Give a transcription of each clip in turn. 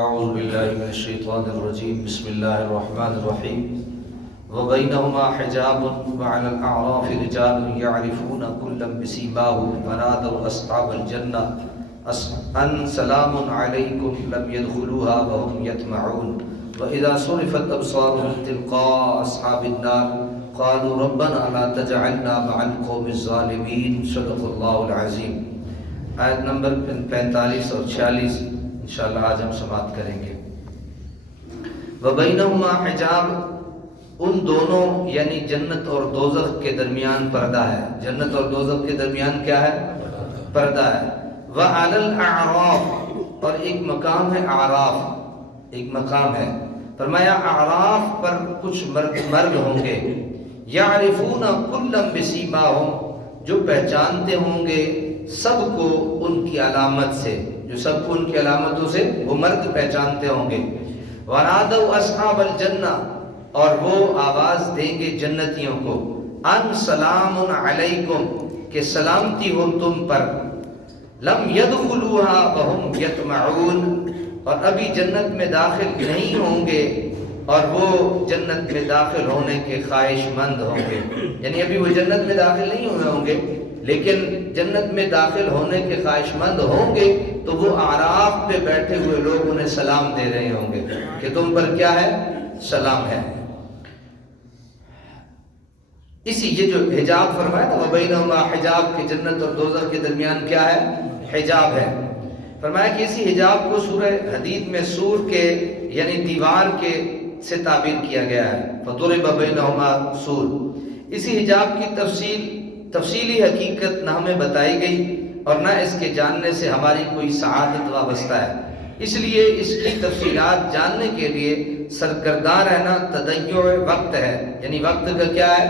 اعوذ باللہ من الشیطان الرجیم بسم اللہ الرحمن الرحیم وبینہما حجاب وعلی الاعراف رجال یعرفون کلا بسیماہم ونادوا اصحاب الجنہ ان سلام علیکم لم يدخلوها وهم يطمعون واذا صرفت ابصارهم تلقاء اصحاب النار قالوا ربنا لا تجعلنا مع القوم الظالمین. صدق اللہ العظیم. آیت نمبر 45 اور 46 انشاءاللہ آج ہم سماعت کریں گے. وَبَيْنَهُمَا حجاب، ان دونوں یعنی جنت اور دوزخ کے درمیان پردہ ہے. جنت اور دوزخ کے درمیان کیا ہے؟ پردہ ہے. وَعَلَى الْأَعْرَافِ، اور ایک مقام ہے اعراف، ایک مقام ہے. فرمایا اعراف پر کچھ مرد ہوں گے، یعرفون کلا بسیماہم، جو پہچانتے ہوں گے سب کو ان کی علامت سے، جو سب کو ان کی علامتوں سے وہ مرد پہچانتے ہوں گے. ونادوا اصحاب الجنہ، اور وہ آواز دیں گے جنتیوں کو، ان سلام علیکم، کہ سلامتی ہو تم پر. لم يدخلوها وهم يطمعون، اور ابھی جنت میں داخل نہیں ہوں گے اور وہ جنت میں داخل ہونے کے خواہش مند ہوں گے. یعنی ابھی وہ جنت میں داخل نہیں ہوئے ہوں گے لیکن جنت میں داخل ہونے کے خواہش مند ہوں گے تو وہ اعراف پہ بیٹھے ہوئے لوگ انہیں سلام دے رہے ہوں گے کہ تم پر کیا ہے؟ سلام ہے. اسی یہ جو حجاب فرمایا نا وَبَيْنَهُمَا حجاب، کہ جنت اور دوزخ کے درمیان کیا ہے؟ حجاب ہے. فرمایا کہ اسی حجاب کو سورہ حدید میں سور کے یعنی دیوار کے سے تعبیر کیا گیا ہے. فَضُرِبَ بَيْنَهُمَا سور. اسی حجاب کی تفصیلی حقیقت نہ ہمیں بتائی گئی اور نہ اس کے جاننے سے ہماری کوئی سعادت وابستہ ہے. اس لیے اس کی تفصیلات جاننے کے لیے سرگرداں رہنا تضیع وقت ہے، یعنی وقت کا کیا ہے؟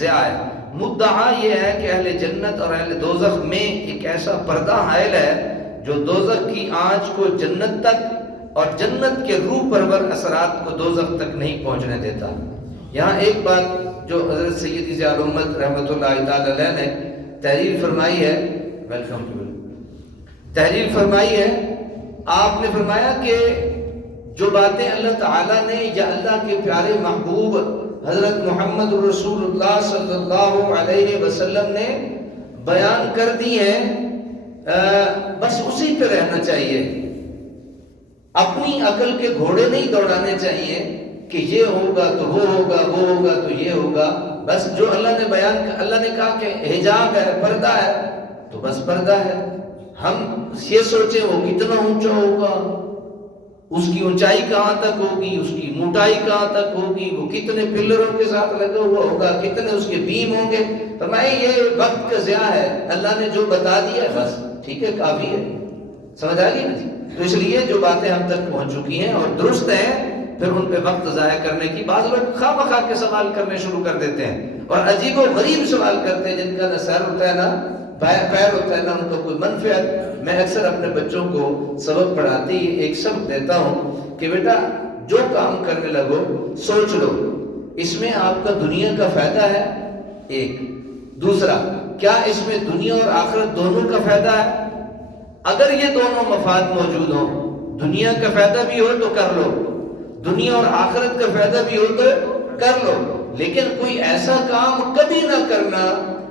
ضیاع ہے. مدعا یہ ہے کہ اہل جنت اور اہل دوزخ میں ایک ایسا پردہ حائل ہے جو دوزخ کی آنچ کو جنت تک اور جنت کے روح پرور اثرات کو دوزخ تک نہیں پہنچنے دیتا. یہاں ایک بات جو حضرت سیدی ضیاء الامت رحمۃ اللہ تعالی علیہ نے تحریر فرمائی ہے، ویلکم ٹو تحریر فرمائی ہے، آپ نے فرمایا کہ جو باتیں اللہ تعالیٰ نے یا اللہ کے پیارے محبوب حضرت محمد رسول اللہ صلی اللہ علیہ وسلم نے بیان کر دی ہیں، بس اسی پہ رہنا چاہیے. اپنی عقل کے گھوڑے نہیں دوڑانے چاہیے کہ یہ ہوگا تو وہ ہوگا، وہ ہوگا تو یہ ہوگا. بس جو اللہ نے بیان، اللہ نے کہا کہ حجاب ہے، پردہ ہے، تو بس پردہ ہے. ہم یہ سوچیں وہ کتنا اونچا ہوگا، اس کی اونچائی کہاں تک ہوگی، اس کی موٹائی کہاں تک ہوگی، وہ کتنے پلروں کے ساتھ لگا ہوا ہوگا، کتنے اس کے بیم ہوں گے. فرمائے یہ وقت کا ضیاع ہے. اللہ نے جو بتا دیا ہے بس ٹھیک ہے، کافی ہے. سمجھ آ گئی نا جی؟ تو اس لیے جو باتیں ہم تک پہنچ چکی ہیں اور درست ہیں، پھر ان پہ وقت ضائع کرنے کی، بعض لوگ خواہ مخواہ کے سوال کرنے شروع کر دیتے ہیں اور عجیب و غریب سوال کرتے ہیں جن کا نہ سر ہوتا ہے نہ پیر ہوتا ہے، نہ ان کا کوئی منفعت. میں اکثر اپنے بچوں کو سبق پڑھاتی ایک سبق دیتا ہوں کہ بیٹا جو کام کرنے لگو سوچ لو اس میں آپ کا دنیا کا فائدہ ہے، ایک. دوسرا، کیا اس میں دنیا اور آخرت دونوں کا فائدہ ہے؟ اگر یہ دونوں مفاد موجود ہوں، دنیا کا فائدہ بھی ہو تو کر لو، دنیا اور آخرت کا فائدہ بھی ہو تو کر لو. لیکن کوئی ایسا کام کبھی نہ کرنا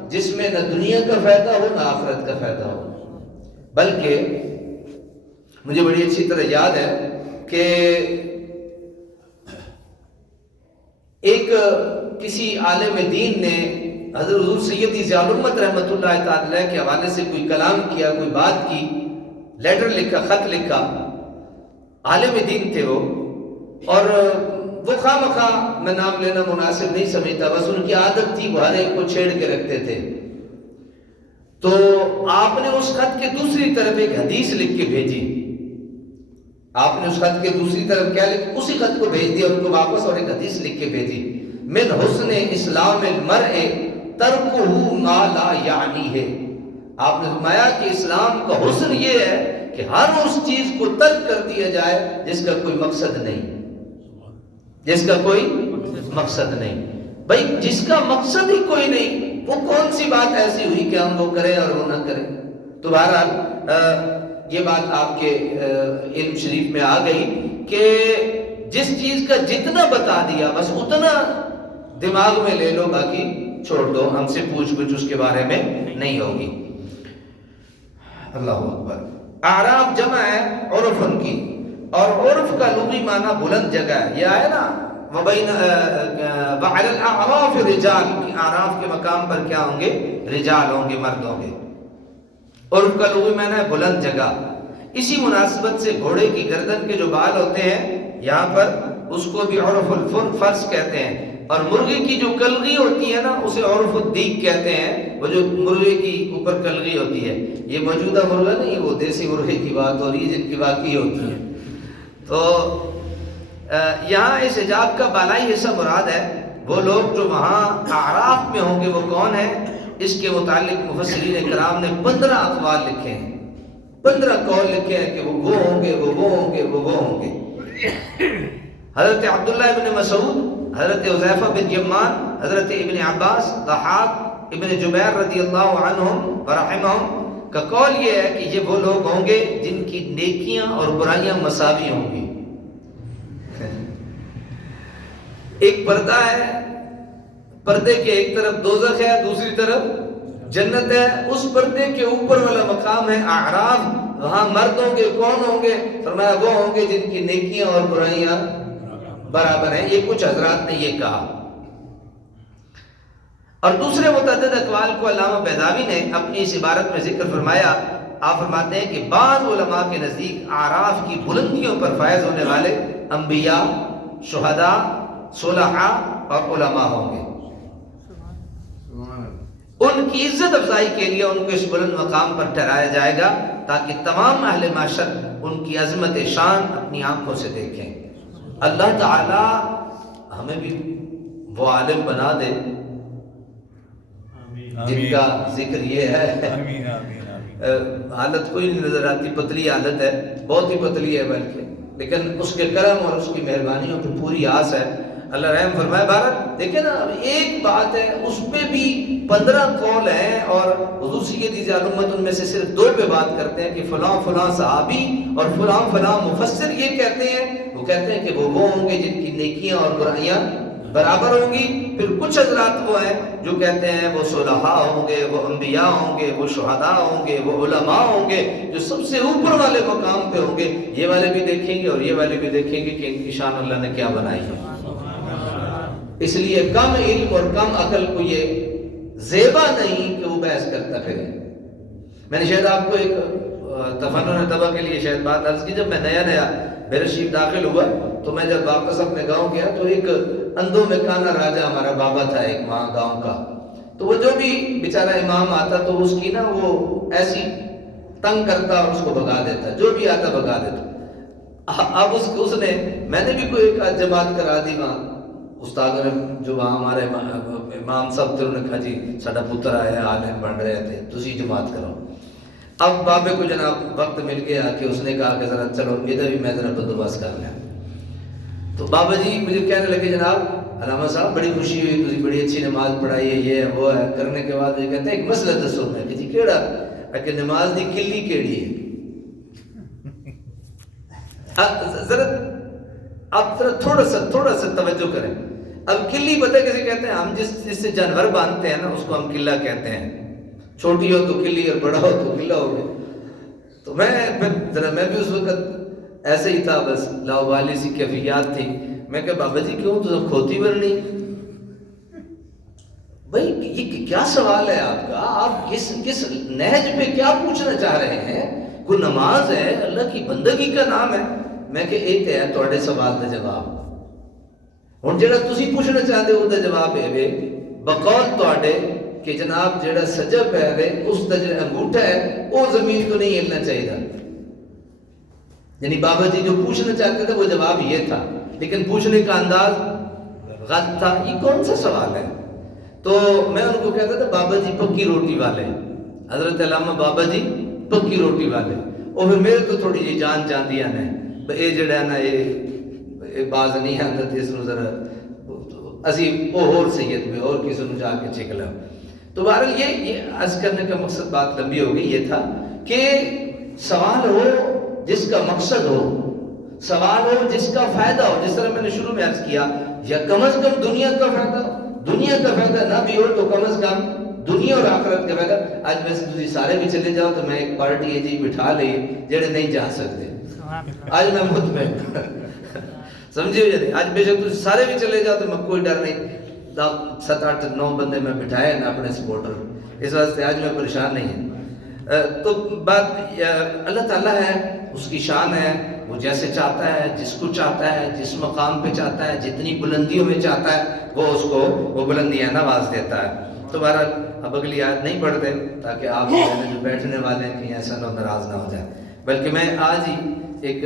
جس میں نہ دنیا کا فائدہ ہو نہ آخرت کا فائدہ ہو. بلکہ مجھے بڑی اچھی طرح یاد ہے کہ ایک کسی عالم دین نے حضرت حضور سیدی ضیاء الامت رحمۃ اللہ تعالی کے حوالے سے کوئی کلام کیا، کوئی بات کی، لیٹر لکھا، خط لکھا. عالم دین تھے وہ، اور وہ خواہ مخواہ میں نام لینا مناسب نہیں سمجھتا، بس ان کی عادت تھی وہ ہر ایک کو چھیڑ کے رکھتے تھے. تو آپ نے اس خط کے دوسری طرف ایک حدیث لکھ کے بھیجی. آپ نے اس خط کے دوسری طرف کیا لکھ، اسی خط کو بھیج دیا ان کو واپس، اور ایک حدیث لکھ کے بھیجی. من حسن اسلام المرء ترکہ ما لا یعنی ہے. آپ نے فرمایا کہ اسلام کا حسن یہ ہے کہ ہر اس چیز کو ترک کر دیا جائے جس کا کوئی مقصد نہیں، جس کا کوئی مقصد نہیں. بھائی جس کا مقصد ہی کوئی نہیں، وہ کون سی بات ایسی ہوئی کہ ہم وہ کریں اور وہ نہ کریں. تو بہرحال یہ بات آپ کے علم شریف میں آ گئی کہ جس چیز کا جتنا بتا دیا بس اتنا دماغ میں لے لو، باقی چھوڑ دو، ہم سے پوچھ گچھ اس کے بارے میں نہیں ہوگی۔ اللہ اکبر۔ اعراف جمع ہے عرفن کی، اور عرف کا لغوی معنی بلند جگہ ہے، یہ آئے نا وعلی الاعراف رجال، اعراف کے مقام پر کیا ہوں گے؟ رجال ہوں گے، مرد ہوں گے۔ عرف کا لغوی معنی ہے بلند جگہ۔ اسی مناسبت سے گھوڑے کی گردن کے جو بال ہوتے ہیں یہاں پر، اس کو بھی عرف الفرس کہتے ہیں، اور مرغی کی جو کلغی ہوتی ہے نا اسے عرف الدیگ کہتے ہیں، وہ جو مرغے کی اوپر کلغی ہوتی ہے، یہ موجودہ مرغا نہیں، وہ دیسی مرغے کی بات ہو رہی ہے جن کی واقعی ہوتی ہے۔ تو یہاں اس حجاب کا بالائی حصہ مراد ہے۔ وہ لوگ جو وہاں اعراف میں ہوں گے وہ کون ہیں؟ اس کے متعلق مفسرین کرام نے 15 اقوال لکھے ہیں، 15 قول لکھے ہیں کہ وہ ہوں گے، وہ ہوں گے، وہ ہوں گے۔ حضرت عبداللہ ابن مسعود، حضرت حذیفہ بن یمان، حضرت ابن عباس، ضحاک ابن جبیر رضی اللہ عنہم ورحمہم کا قول یہ ہے کہ یہ وہ لوگ ہوں گے جن کی نیکیاں اور برائیاں مساوی ہوں گی۔ ایک پردہ ہے، پردے کے ایک طرف دوزخ ہے، دوسری طرف جنت ہے، اس پردے کے اوپر والا مقام ہے اعراف، وہاں مرد ہوں گے، کون ہوں گے؟ فرمایا وہ ہوں گے جن کی نیکیاں اور برائیاں برابر ہیں۔ یہ کچھ حضرات نے یہ کہا، اور دوسرے متعدد اقوال کو علامہ بیضاوی نے اپنی اس عبارت میں ذکر فرمایا۔ آپ فرماتے ہیں کہ بعض علماء کے نزدیک اعراف کی بلندیوں پر فائز ہونے والے انبیاء، شہداء، صلحاء اور علماء ہوں گے۔ ان کی عزت افزائی کے لیے ان کو اس بلند مقام پر ٹھہرایا جائے گا تاکہ تمام اہل معاشر ان کی عظمت شان اپنی آنکھوں سے دیکھیں۔ اللہ تعالی ہمیں بھی وہ عالم بنا دے جن کا ذکر یہ ہے۔ حالت کوئی نہیں نظر آتی، پتلی حالت ہے، بہت ہی پتلی ہے بلکہ، لیکن اس کے کرم اور اس کی مہربانیوں پہ پوری آس ہے۔ اللہ رحم فرمائے۔ بھارت دیکھیں نا، ایک بات ہے اس پہ بھی 15 قول ہیں، اور حضور سید ذی الامت ان میں سے صرف 2 پہ بات کرتے ہیں کہ فلاں فلاں صحابی اور فلاں فلاں مفسر یہ کہتے ہیں، وہ کہتے ہیں کہ وہ ہوں گے جن کی نیکیاں اور برائیاں برابر ہوں گی۔ پھر کچھ حضرات وہ ہیں جو کہتے ہیں وہ صلحاء ہوں گے، وہ انبیاء ہوں گے، وہ شہداء ہوں گے، وہ علماء ہوں گے جو سب سے اوپر والے مقام پہ ہوں گے۔ یہ والے بھی دیکھیں گے اور یہ والے بھی دیکھیں گے کہ ان کی شان اللہ نے کیا بنائی ہے۔ اس لیے کم علم اور کم عقل کو یہ زیبا نہیں کہ وہ بحث کرتا پھرے۔ میں نے شاید آپ کو ایک تفنن طبع کے لیے شاید بات عرض کی، جب میں نیا میرے شریف داخل ہوا تو میں جب واپس اپنے گاؤں گیا تو ایک اندھوں میں کانا راجا ہمارا بابا تھا ایک وہاں گاؤں کا، تو وہ جو بھی بیچارہ امام آتا تو اس کی نا وہ ایسی تنگ کرتا اور اس کو بھگا دیتا، جو بھی آتا بھگا دیتا۔ اب اس نے میں نے بھی کوئی ایک جماعت کرا دی وہاں، استادوں نے جو وہاں ہمارے امام صاحب تھے انہوں نے کہا جی ساڈا پتر آیا عالم بن رہے تھے تسی جماعت کرو۔ اب بابے کو جناب وقت مل گیا کہ اس نے کہا کہ ذرا چلو ادھر بھی میں ذرا بندوبست کر لیں، تو بابا جی مجھے کہنے لگے جناب علامہ صاحب بڑی خوشی ہوئی، تسی بڑی اچھی نماز پڑھائی ہے، یہ ہے وہ ہے۔ کرنے کے بعد مجھے کہتے ہیں ایک مسئلہ دسو، میں کہ جی کیڑا؟ کہ نماز دی کلی کیڑی ہے؟ ذرا آپ ذرا تھوڑا سا توجہ کریں۔ اب کلی پتہ کیسے کہتے ہیں؟ ہم جس سے جانور باندھتے ہیں نا اس کو ہم قلعہ کہتے ہیں، چھوٹی ہو تو کلی اور بڑا ہو تو قلعہ ہو گیا۔ تو میں بھی اس وقت ایسے ہی تھا، بس لاوالی سی کیفیات تھی۔ میں کہا بابا جی کیوں تو کھوتی بننی؟ بھائی یہ کیا سوال ہے آپ کا؟ آپ کس نہج پہ کیا پوچھنا چاہ رہے ہیں؟ کوئی نماز ہے، اللہ کی بندگی کا نام ہے۔ میں کہ ایک ہے تھوڑے سوال کا جواب، ہن جڑا تسی پوچھنا چاہتے ہو دا جواب ہے بقول تواڈے کہ جناب جڑا سجا پیر ہے اس دا جڑا انگوٹھا ہے وہ زمین تو نہیں ہلنا چاہیے۔ یعنی بابا جی جو پوچھنا چاہتے تھے وہ جواب یہ تھا، لیکن پوچھنے کا انداز غلط تھا۔ یہ کون سا سوال ہے؟ تو میں ان کو کہتا تھا بابا جی پکی روٹی والے، حضرت علامہ بابا جی پکی روٹی والے۔ اور پھر میرے تو تھوڑی جی جان چاندیاں نے یہ جڑا ہے نا یہ باز نہیں آتا تھے، اس ذرا اسی اور سید میں اور کسی نے جا کے چیک لیا۔ تو بہرحال یہ عرض کرنے کا مقصد بات لمبی ہو گئی، یہ تھا کہ سوال ہو جس کا مقصد ہو، سوال ہو جس کا فائدہ ہو. جس طرح میں نے شروع میں عرض کیا، یا کم از کم دنیا کا فائدہ ہو. دنیا کا فائدہ نہ بھی ہو تو کم از کم دنیا اور آخرت کا فائدہ. آج ویسے تسی سارے بھی چلے جاؤ تو میں ایک پارٹی ہے جی بٹھا لے جڑے نہیں جا سکتے. آج میں مطمئن سمجھے ہو جاتے. آج بے شک تسی سارے بھی چلے جاؤ تو میں کوئی ڈر نہیں. 7 8 9 بندے میں بٹھائے نا اپنے سپورٹر، اس واسطے آج میں پریشان نہیں ہوں. تو بات اللہ تعالیٰ ہے، اس کی شان ہے، وہ جیسے چاہتا ہے، جس کو چاہتا ہے، جس مقام پہ چاہتا ہے، جتنی بلندیوں میں چاہتا ہے وہ اس کو وہ بلندیاں نواز دیتا ہے. تو بہرحال اب اگلی آیت نہیں پڑھتے تاکہ آپ جو بیٹھنے والے ہیں کہیں ایسا نہ ناراض نہ ہو جائے، بلکہ میں آج ہی ایک